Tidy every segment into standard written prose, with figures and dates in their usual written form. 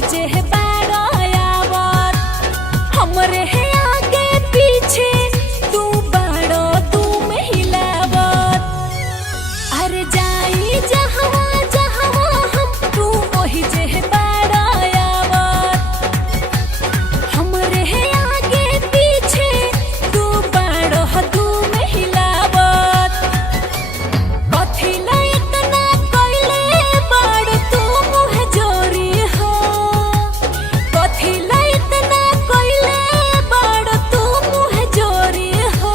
ओही जे है बाड़ायावर हमरे है आगे पीछे तू बाड़ो तू में हिलावत अरे जाई जहवा जहवा हम तू ओही जे है बाड़ायावर हमरे है आगे पीछे तू बाड़ो तू में हिलावत कथी ला इतना कइले बाड़ तू मुँह जोरी हो कथी ला इतना कइले बाड़ तू मुँह जोरी हो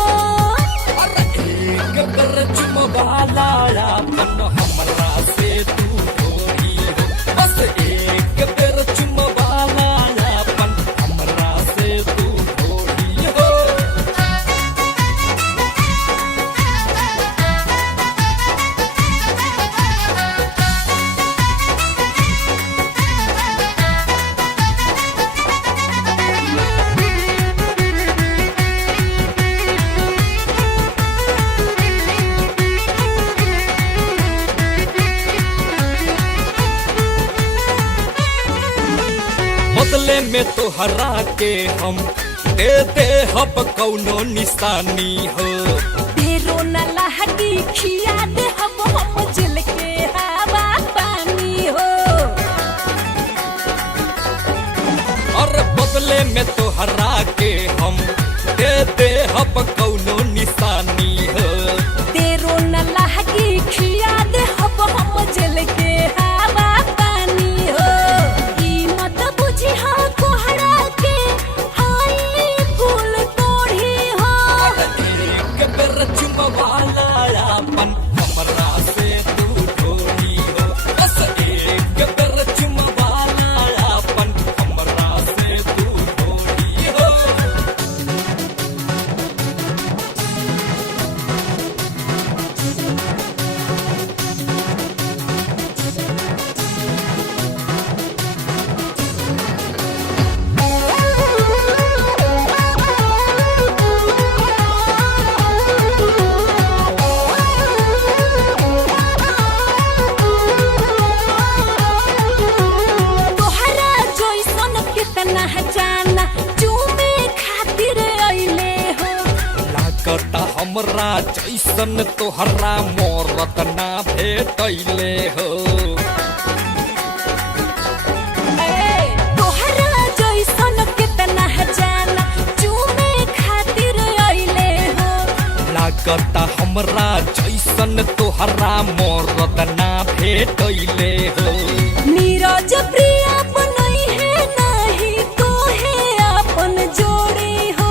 एक बेर चुमवाला अपन हमरा से तू थोड़ी हो बस एक बेर चुमवाला अपन हमरा से तू थोड़ी हो बदले में तोहरा के हम दे दे हब कौनो निशानी हो ढेरो न लहटी खिया दे हम जल के हवा पानी हो और बदले में तोहरा के हम दे दे हब कौनो निशानी हो ढेरो न लहटी खिया दे हम जल के हवा पानी हो ई मत बुझी हा कोहरा के हाय फूल तोड़ी हो एक बेर चुमवाला अपन हमरा से तू थोड़ी हो बस एक बेर चुमवाला अपन हमरा से तू थोड़ी हो तोहरा जइसन कितना जाना चूमे खातिर अइले हो लागता हमरा जैसन तोहरा मोरत ना भेटैले हो तोहरा जइसन कितना जाना चूमे खातिर अइले हो लागता हमरा जैसन तोहरा मोरत ना भेटैले हो नीरज प्रिया बनई है नहीं तो है अपन जोड़ी हो